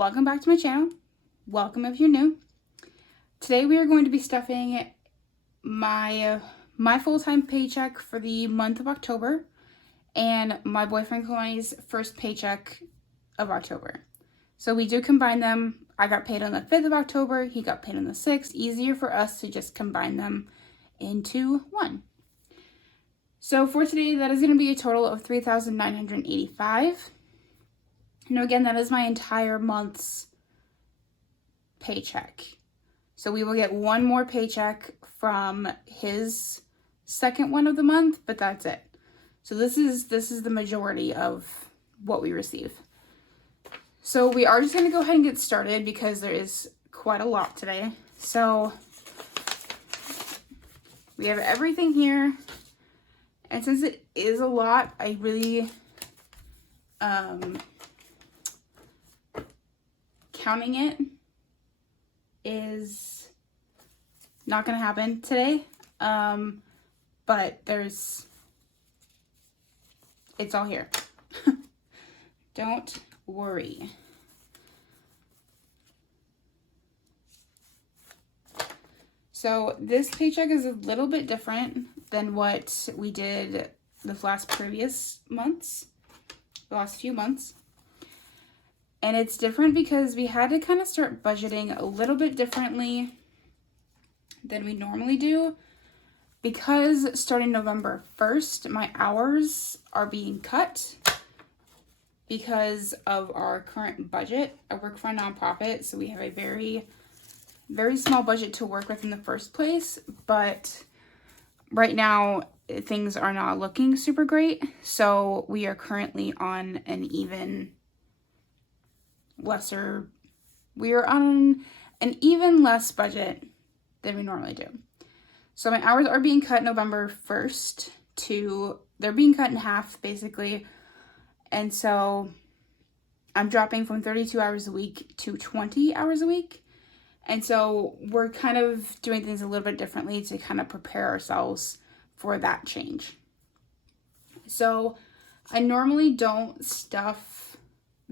welcome back to my channel. Welcome if you're new. Today we are going to be stuffing my full-time paycheck for the month of October and my boyfriend Kalani's first paycheck of October. So we do combine them. I got paid on the 5th of October. He got paid on the 6th. Easier for us to just combine them into one. So for today, that is going to be a total of $3,985. Now again, that is my entire month's paycheck. So we will get one more paycheck from his second one of the month, but that's it. So this is the majority of what we receive. So we are just going to go ahead and get started because there is quite a lot today. So we have everything here. And since it is a lot, I really, counting it is not going to happen today. But it's all here. Don't worry. So this paycheck is a little bit different than what we did the last few months. And it's different because we had to kind of start budgeting a little bit differently than we normally do. Because starting November 1st, my hours are being cut because of our current budget. I work for a nonprofit, so we have a very, very small budget to work with in the first place. But right now, things are not looking super great. So we are currently on an even less budget than we normally do. So my hours are being cut November 1st they're being cut in half basically. And so I'm dropping from 32 hours a week to 20 hours a week. And so we're kind of doing things a little bit differently to kind of prepare ourselves for that change. So I normally don't stuff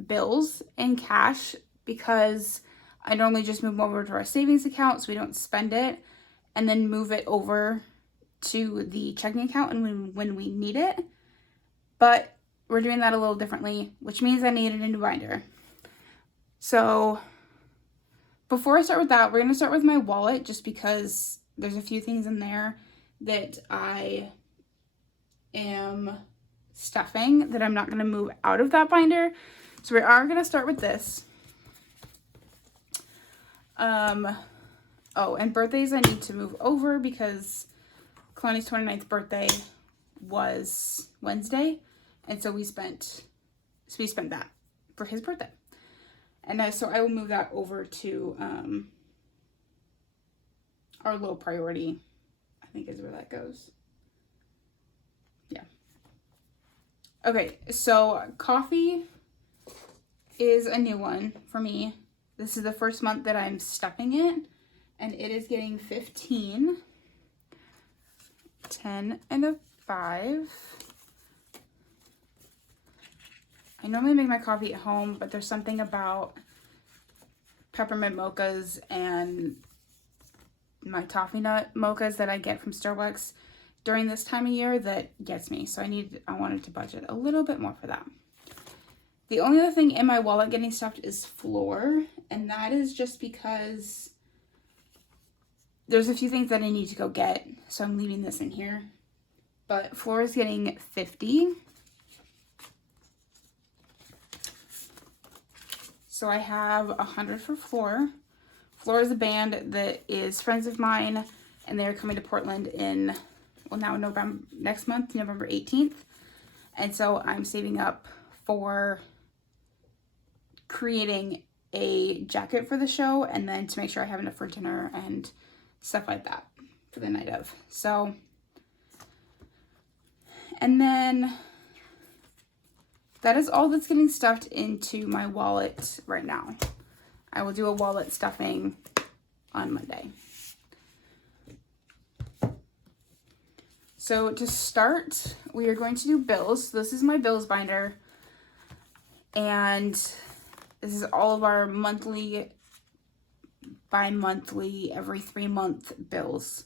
bills in cash because I normally just move them over to our savings account so we don't spend it and then move it over to the checking account and when we need it. But we're doing that a little differently, which means I needed a new binder. So before I start with that, we're going to start with my wallet just because there's a few things in there that I am stuffing that I'm not going to move out of that binder. So we are going to start with this. Oh, and birthdays I need to move over because Kalani's 29th birthday was Wednesday. And so we spent that for his birthday. And so I will move that over to our low priority, I think is where that goes. Yeah. Okay, so coffee is a new one for me. This is the first month that I'm stuffing it, and it is getting 15, 10, and a 5. I normally make my coffee at home, but there's something about peppermint mochas and my toffee nut mochas that I get from Starbucks during this time of year that gets me. So I wanted to budget a little bit more for that. The only other thing in my wallet getting stuffed is flour, and that is just because there's a few things that I need to go get, so I'm leaving this in here. But flour is getting 50. So I have 100 for floor. Floor is a band that is friends of mine, and they're coming to Portland next month, November 18th. And so I'm saving up for creating a jacket for the show and then to make sure I have enough for dinner and stuff like that for the night of. So, and then that is all that's getting stuffed into my wallet right now. I will do a wallet stuffing on Monday. So to start, we are going to do bills. This is my bills binder. And This is all of our monthly, bi-monthly, every 3-month bills.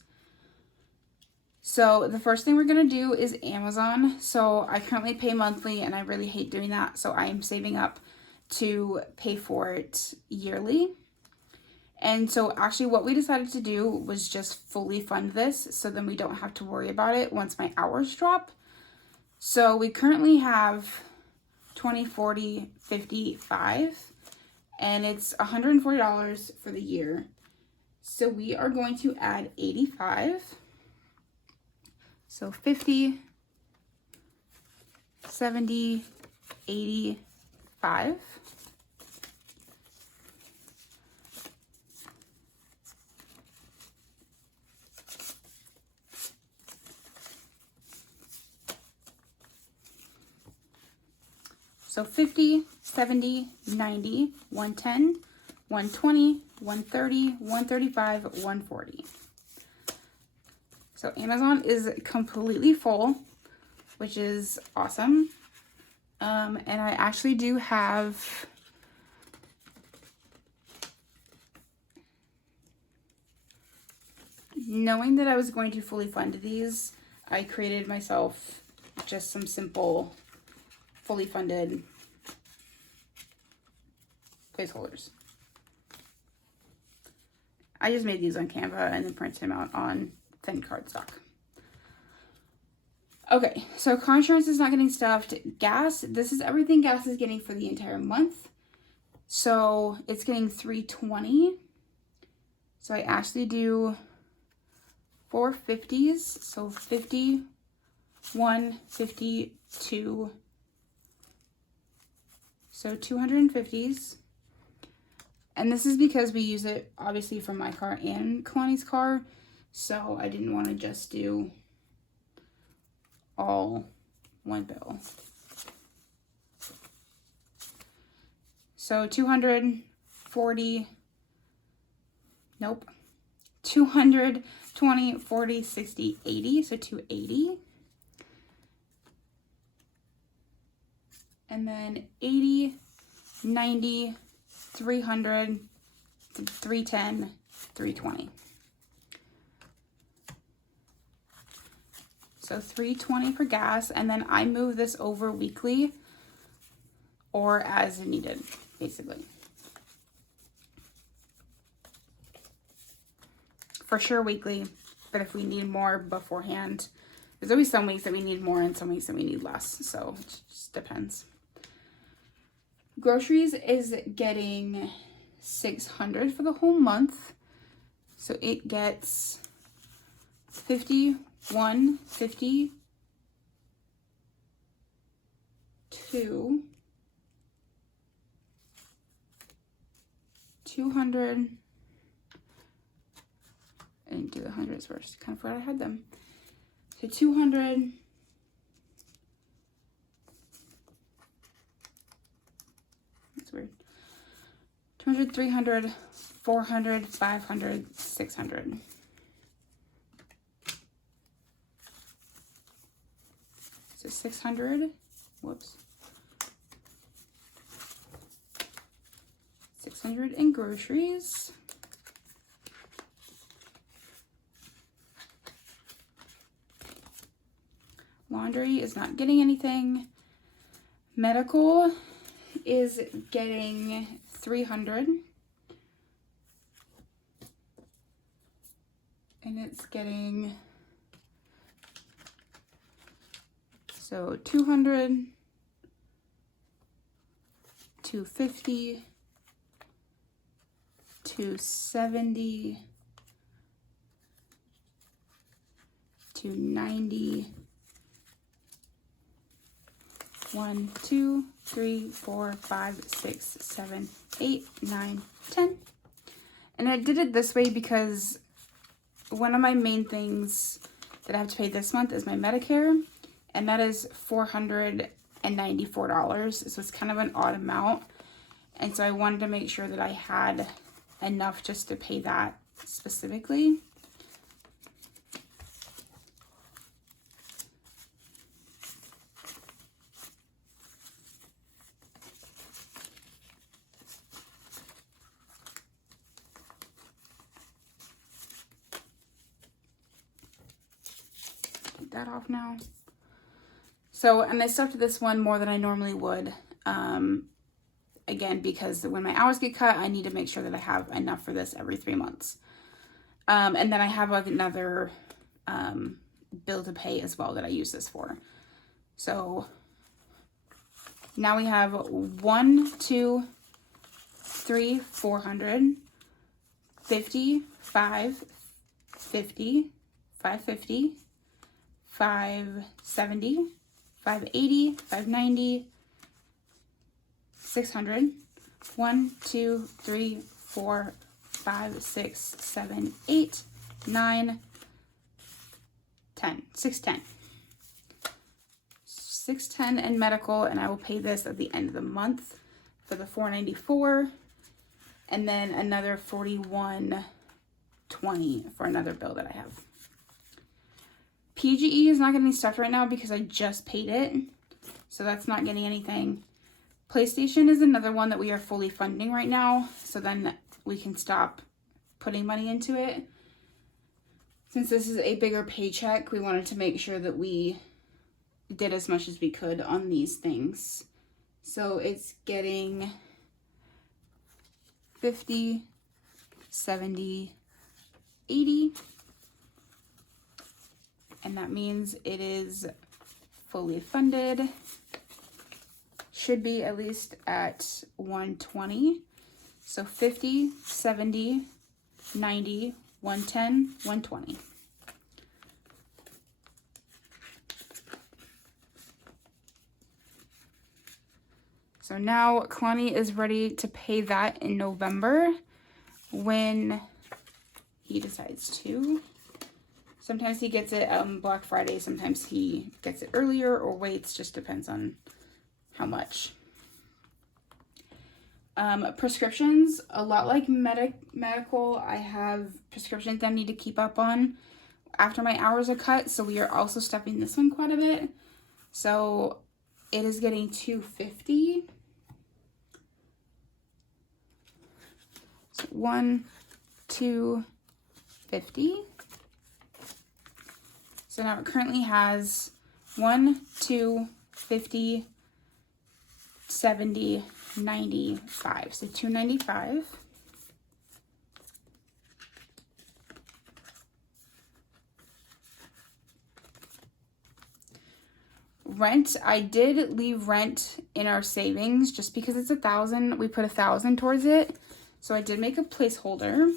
So the first thing we're going to do is Amazon. So I currently pay monthly and I really hate doing that. So I am saving up to pay for it yearly. And so actually what we decided to do was just fully fund this, so then we don't have to worry about it once my hours drop. So we currently have 20, 40, 55, and it's $140 for the year. So we are going to add 85. So 50, 70, 85. So 50, 70, 90, 110, 120, 130, 135, 140. So Amazon is completely full, which is awesome. And I actually do have knowing that I was going to fully fund these, I created myself just some simple fully funded placeholders. I just made these on Canva and then printed them out on thin cardstock. Okay, so car insurance is not getting stuffed. Gas, this is everything gas is getting for the entire month. So it's getting $3.20. So I actually do 4 50s. So 51, 52. So 250s. And this is because we use it obviously for my car and Kalani's car. So I didn't want to just do all one bill. So 240, nope, 220, 40, 60, 80, so 280. And then 80, 90, 300, 310, 320. So $3.20 for gas, and then I move this over weekly or as needed, basically. For sure weekly, but if we need more beforehand, there's always some weeks that we need more and some weeks that we need less, so it just depends. Groceries is getting $600 for the whole month, so it gets 51, 52, 200. I didn't do the hundreds first. Kind of forgot I had them. So 200. That's weird. 200, 300, 400, 500, 600. So 600. Whoops. 600 in groceries. Laundry is not getting anything. Medical is getting 300. And it's getting, so 200, 250, 270, 290, 1, 2, 3, 4, 5, 6, 7, 8, 9, 10. And I did it this way because one of my main things that I have to pay this month is my Medicare, and that is $494. So it's kind of an odd amount. And so I wanted to make sure that I had enough just to pay that specifically. that off now. So, and I stuffed this one more than I normally would. Again, because when my hours get cut, I need to make sure that I have enough for this every 3 months. And then I have like another bill to pay as well that I use this for. So now we have 1, 2, 3, 400, 50, 5, 50, 550, 570, 580, 590, 600, 1, 2, 3, 4, 5, 6, 7, 8, 9, 10, 610. 610 in medical, and I will pay this at the end of the month for the $494, and then another $41.20 for another bill that I have. PGE is not getting stuffed right now because I just paid it, so that's not getting anything. PlayStation is another one that we are fully funding right now, so then we can stop putting money into it. Since this is a bigger paycheck, we wanted to make sure that we did as much as we could on these things. So it's getting 50, 70, 80. And that means it is fully funded. Should be at least at 120. So 50, 70, 90, 110, 120. So now Kalani is ready to pay that in November when he decides to. Sometimes he gets it Black Friday, sometimes he gets it earlier or waits, just depends on how much. Prescriptions, a lot like medical, I have prescriptions that I need to keep up on after my hours are cut, so we are also stuffing this one quite a bit. So it is getting $250. So 1, 2, 50. So now it currently has 1, 2, 50, 70, 95. So $295. Rent, I did leave rent in our savings just because it's $1,000. We put $1,000 towards it. So I did make a placeholder.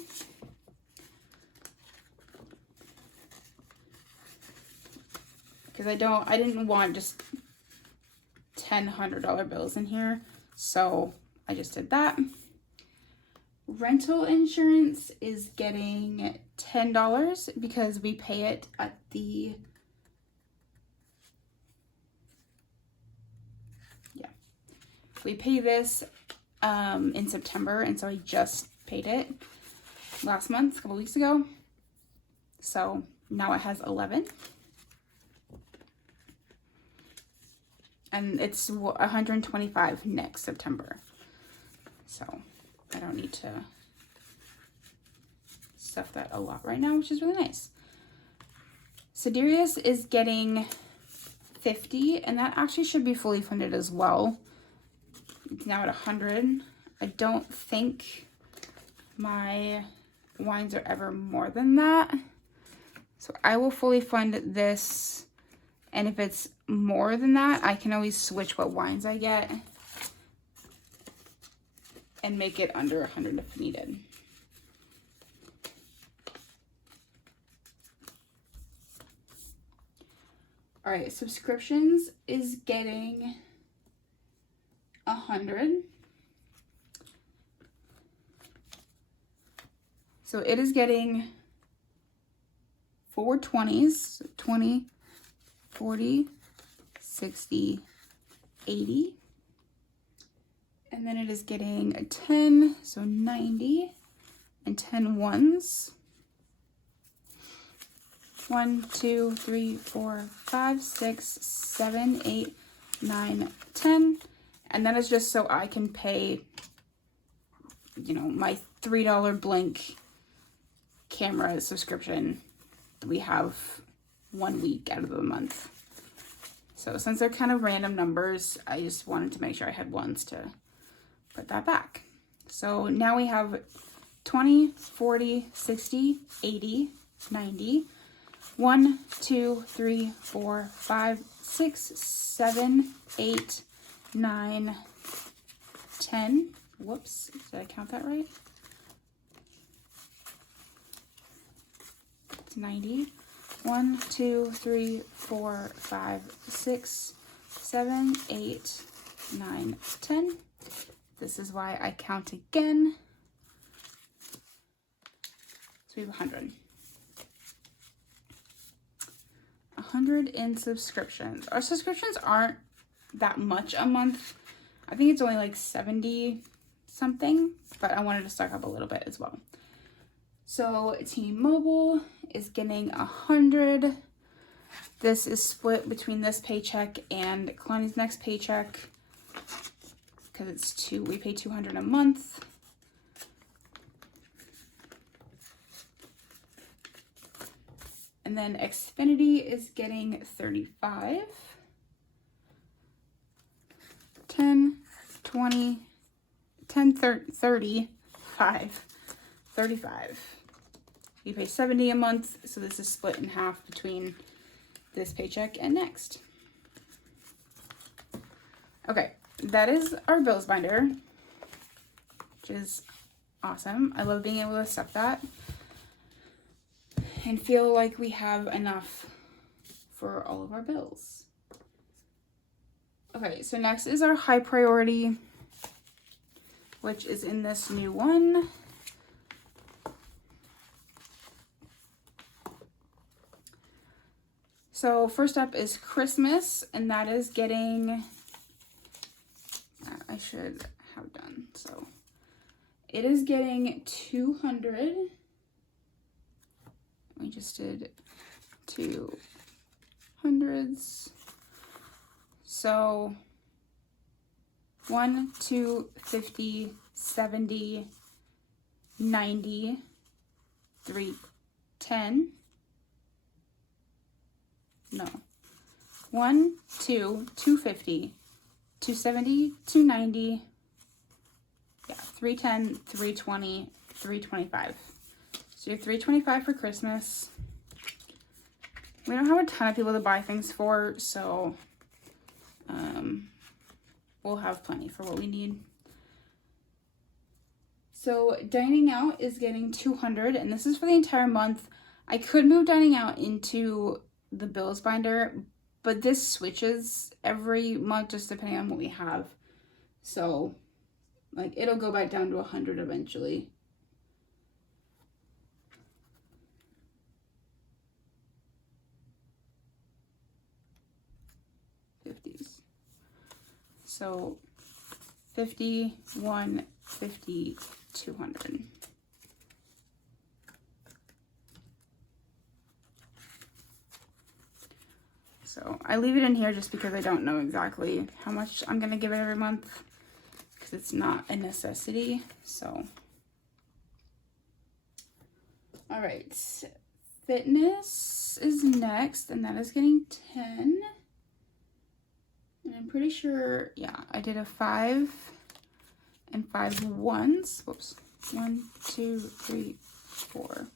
Because I didn't want just $100 bills in here. So I just did that. Rental insurance is getting $10 because we pay it at the, we pay this in September, and so I just paid it last month, a couple weeks ago. So now it has 11. And it's $125 next September. So I don't need to stuff that a lot right now, which is really nice. Siderius is getting $50, and that actually should be fully funded as well. It's now at $100. I don't think my wines are ever more than that. So I will fully fund this. And if it's more than that, I can always switch what wines I get and make it under 100 if needed. All right, subscriptions is getting 100. So it is getting 4 20s, 20, 40, 60, 80. And then it is getting a 10, so 90, and 10 ones. 1, 2, 3, 4, 5, 6, 7, 8, 9, 10. And that is just so I can pay, you know, my $3 Blink camera subscription that we have 1 week out of the month. So since they're kind of random numbers, I just wanted to make sure I had ones to put that back. So now we have 20, 40, 60, 80, 90, 1, 2, 3, 4, 5, 6, 7, 8, 9, 10. Whoops, did I count that right? It's 90. 1, 2, 3, 4, 5, 6, 7, 8, 9, 10. This is why I count again. So we have 100. 100 in subscriptions. Our subscriptions aren't that much a month. I think it's only like 70 something, but I wanted to stock up a little bit as well. So T-Mobile is getting 100. This is split between this paycheck and Kalani's next paycheck because it's we pay 200 a month. And then Xfinity is getting 35. 10, 20, 10, 35, 35. You pay 70 a month, so this is split in half between this paycheck and next. Okay, that is our bills binder, which is awesome. I love being able to accept that and feel like we have enough for all of our bills. Okay, so next is our high priority, which is in this new one. So first up is Christmas, and that is getting, I should have done, so it is getting 200. We just did 200s. So 1, 2, 50, 70, 90, 3, 10. No. 1, 2, 250, 270, 290. Yeah, 310, 320, 325. So you have 325 for Christmas. We don't have a ton of people to buy things for, so we'll have plenty for what we need. So dining out is getting 200, and this is for the entire month. I could move dining out into the bills binder, but this switches every month just depending on what we have. So like it'll go back down to 100 eventually. So 50, 150, 200. So I leave it in here just because I don't know exactly how much I'm going to give it every month because it's not a necessity. So, all right, fitness is next, and that is getting 10. And I'm pretty sure, yeah, I did a 5 and 5 ones. Whoops. 1, 2, 3, 4,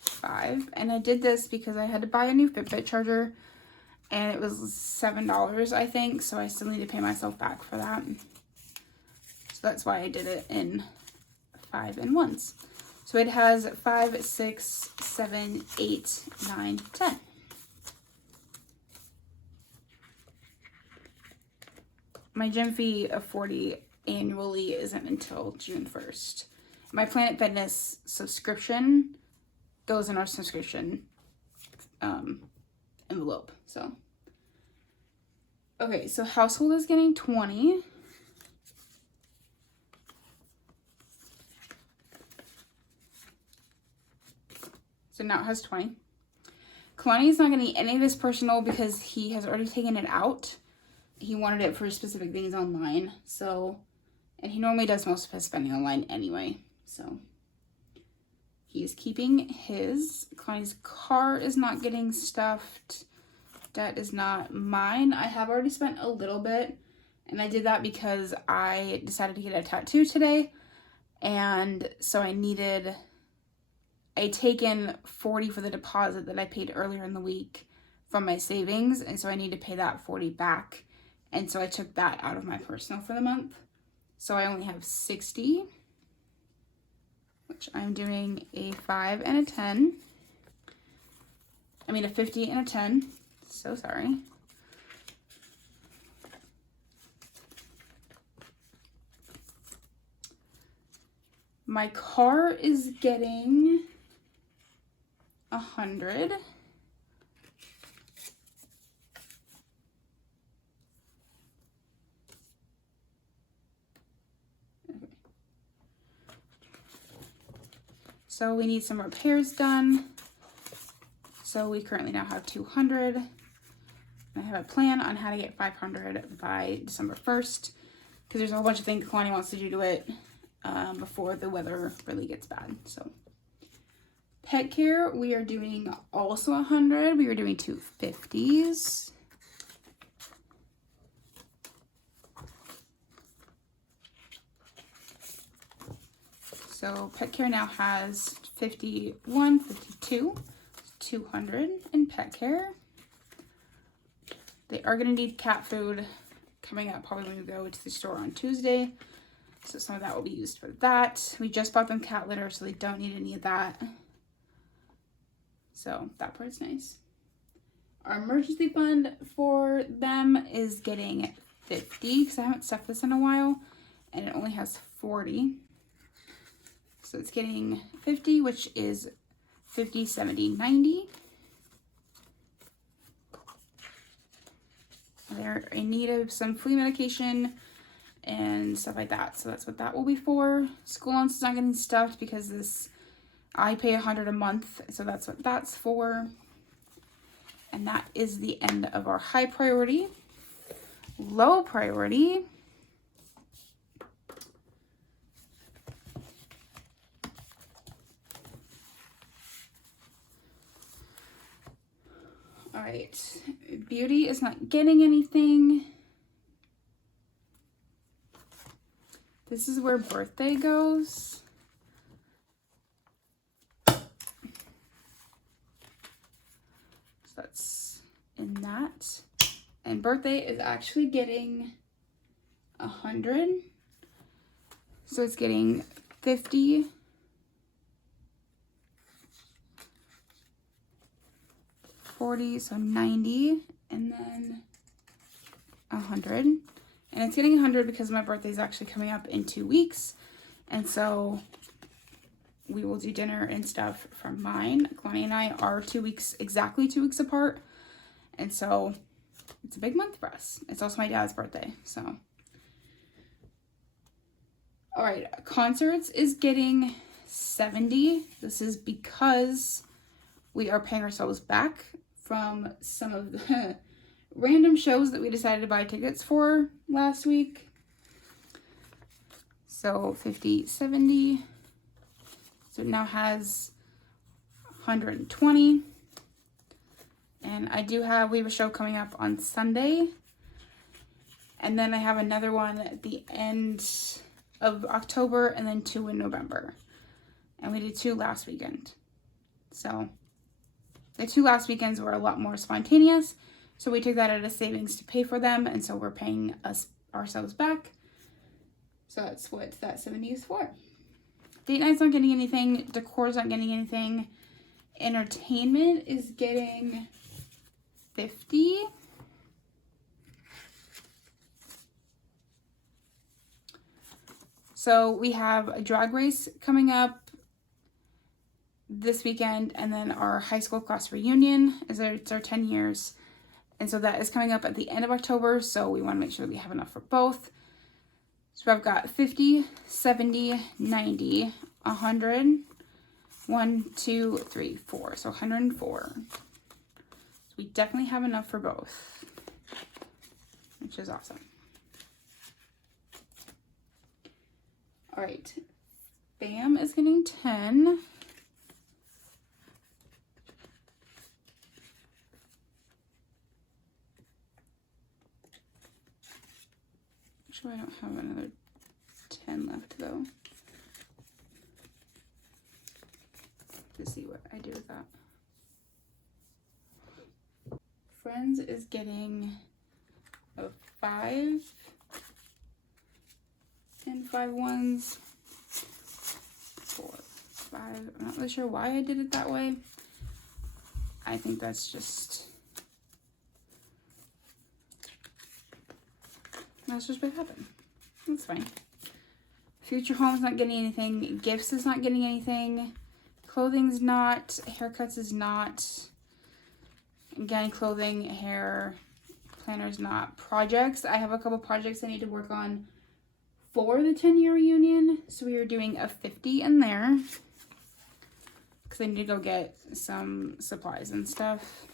5. And I did this because I had to buy a new Fitbit charger, and it was $7, I think. So I still need to pay myself back for that. So that's why I did it in 5 and 1s. So it has 5, 6, 7, 8, 9, 10. My gym fee of $40 annually isn't until June 1st. My Planet Fitness subscription goes in our subscription envelope. So, okay, so household is getting 20. So now it has 20. Kalani's not getting any of his personal because he has already taken it out. He wanted it for specific things online, so, and he normally does most of his spending online anyway, so. He's keeping his. Connie's car is not getting stuffed. That is not mine. I have already spent a little bit, and I did that because I decided to get a tattoo today, and so I taken $40 for the deposit that I paid earlier in the week from my savings, and so I need to pay that $40 back, and so I took that out of my personal for the month. So I only have $60, which I'm doing a 5 and a 10. I mean a 50 and a 10. So sorry. My car is getting 100. So we need some repairs done. So we currently now have 200. I have a plan on how to get 500 by December 1st, because there's a whole bunch of things Kalani wants to do to it before the weather really gets bad. So pet care, we are doing also 100. We are doing 250s. So pet care now has 51, 52, 200 in pet care. They are going to need cat food coming up probably when we go to the store on Tuesday. So some of that will be used for that. We just bought them cat litter, so they don't need any of that. So that part's nice. Our emergency fund for them is getting 50 because I haven't stuffed this in a while, and it only has 40. So it's getting 50, which is 50, 70, 90. They're in need of some flea medication and stuff like that. So that's what that will be for. School lunch is not getting stuffed because I pay $100 a month. So that's what that's for. And that is the end of our high priority. Low priority. All right, beauty is not getting anything. This is where birthday goes. So that's in that. And birthday is actually getting 100. So it's getting 50. 40, so 90, and then 100. And it's getting 100 because my birthday is actually coming up in 2 weeks. And so we will do dinner and stuff from mine. Kalani and I are exactly 2 weeks apart. And so it's a big month for us. It's also my dad's birthday, so. All right, concerts is getting 70. This is because we are paying ourselves back from some of the random shows that we decided to buy tickets for last week. So 50, 70. So it now has 120. And we have a show coming up on Sunday. And then I have another one at the end of October and then 2 in November. And we did 2 last weekend. So the 2 last weekends were a lot more spontaneous, so we took that out of savings to pay for them, and so we're paying ourselves back. So that's what that 70 is for. Date night's not getting anything. Decor's not getting anything. Entertainment is getting 50. So we have a drag race coming up this weekend, and then our high school class reunion it's our 10 years, and so that is coming up at the end of October, so we want to make sure that we have enough for both. So I've got 50, 70, 90, 100, 1, 2, 3, 4, so 104. So we definitely have enough for both, which is awesome. All right, BAM is getting 10. sure I don't have another 10 left though. To see what I do with that. Friends is getting a 5 and 5 ones. 4, 5. I'm not really sure why I did it that way. I think that's just what happened. That's fine. Future home's not getting anything. Gifts is not getting anything. Clothing's not. Haircuts is not. Again, clothing, hair, planner's not. Projects. I have a couple projects I need to work on for the 10-year reunion. So we are doing a 50 in there. Because I need to go get some supplies and stuff.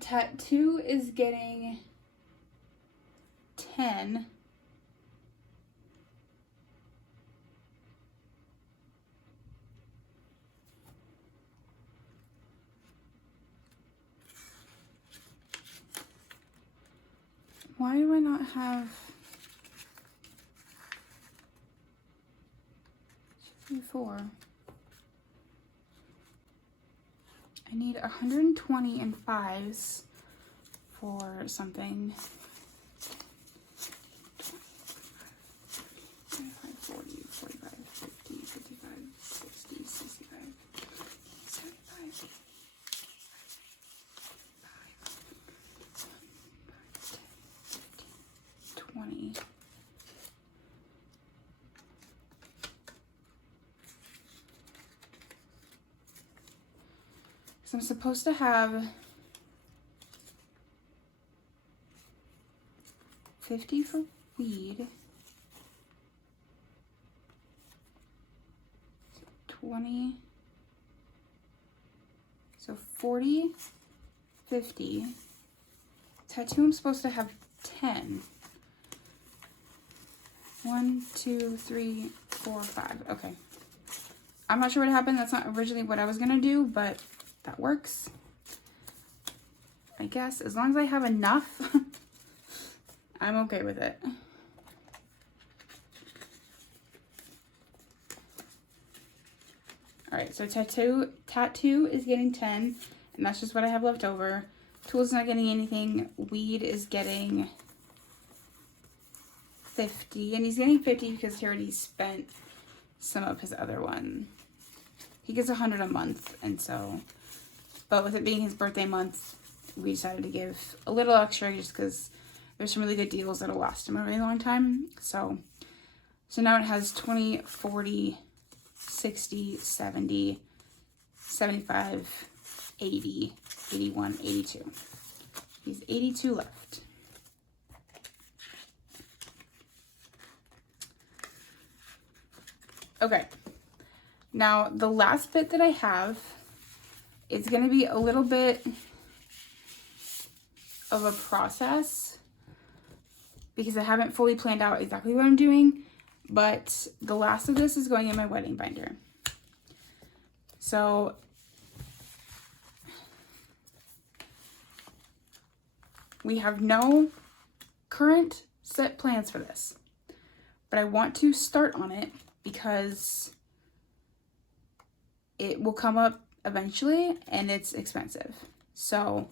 Tattoo is getting 10. Why do I not have 2, 4? I need 120 and 5s for something. 25, 40, 45, 50, 55, 60, 65, 75, 20. So I'm supposed to have 50 for weed, 20, so 40, 50. Tattoo, I'm supposed to have 10. 1, 2, 3, 4, 5. Okay. I'm not sure what happened. That's not originally what I was gonna do, but that works. I guess as long as I have enough, I'm okay with it. All right, so tattoo is getting 10, and that's just what I have left over. Tools not getting anything. Weed is getting 50, and he's getting 50 because he already spent some of his other one. He gets 100 a month, and so, but with it being his birthday month, we decided to give a little extra just because there's some really good deals that'll last him a really long time. So now it has 20, 40, 60, 70, 75, 80, 81, 82. He's 82 left. Okay, now the last bit that I have, it's going to be a little bit of a process because I haven't fully planned out exactly what I'm doing, but the last of this is going in my wedding binder. So we have no current set plans for this, but I want to start on it because it will come up eventually and it's expensive. So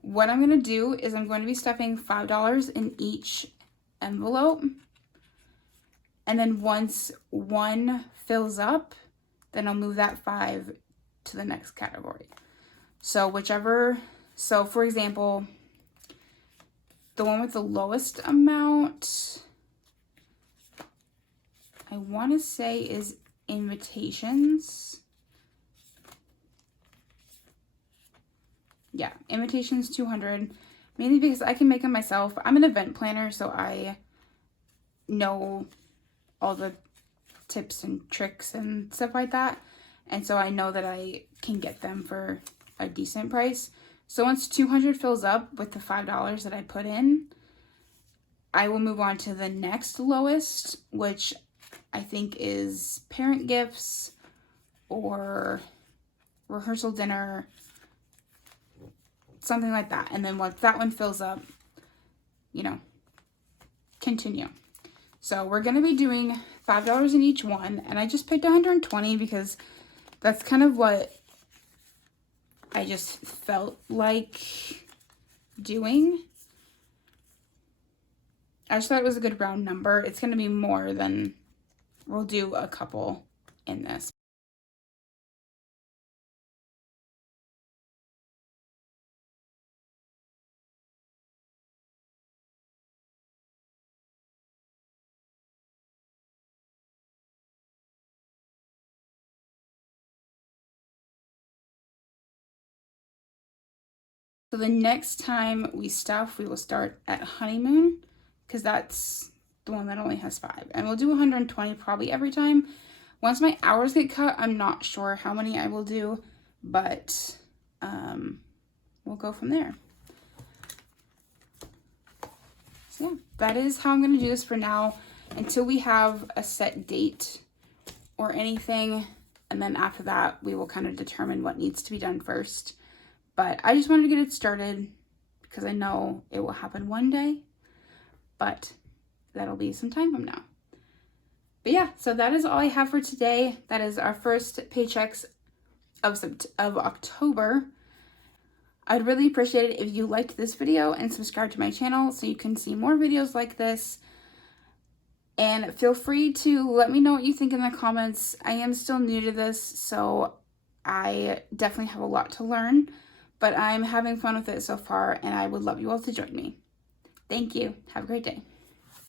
what I'm going to do is I'm going to be stuffing $5 in each envelope. And then once one fills up, then I'll move that 5 to the next category. So so for example, the one with the lowest amount, I want to say is invitations. Yeah, invitations 200, mainly because I can make them myself. I'm an event planner, so I know all the tips and tricks and stuff like that. And so I know that I can get them for a decent price. So once 200 fills up with the $5 that I put in, I will move on to the next lowest, which I think is parent gifts or rehearsal dinner, something like that. And then once that one fills up, you know, continue. So we're going to be doing $5 in each one. And I just picked 120 because that's kind of what I just felt like doing. I just thought it was a good round number. It's going to be more than, we'll do a couple in this. So the next time we stuff, we will start at honeymoon, because that's the one that only has 5. And we'll do 120 probably every time. Once my hours get cut, I'm not sure how many I will do, but we'll go from there. So yeah, that is how I'm going to do this for now until we have a set date or anything. And then after that, we will kind of determine what needs to be done first. But I just wanted to get it started because I know it will happen one day, but that'll be some time from now. But yeah, so that is all I have for today. That is our first paychecks of October. I'd really appreciate it if you liked this video and subscribe to my channel so you can see more videos like this. And feel free to let me know what you think in the comments. I am still new to this, so I definitely have a lot to learn. But I'm having fun with it so far, and I would love you all to join me. Thank you. Have a great day.